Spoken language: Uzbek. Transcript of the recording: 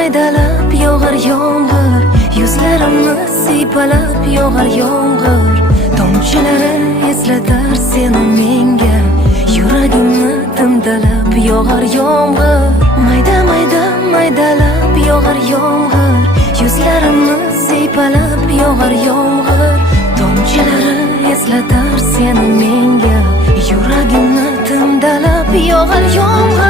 maydalab yog'ar yomg'ir, yuzlarimni siypalab yog'ar yomg'ir. Tomchilari eslatar seni menga, yuragimni timdalab yog'ar yomg'ir. Mayda mayda maydalab yog'ar yomg'ir, yuzlarimni siypalab yog'ar yomg'ir. Tomchilari eslatar seni menga, yuragimni timdalab yog'ar yomg'ir.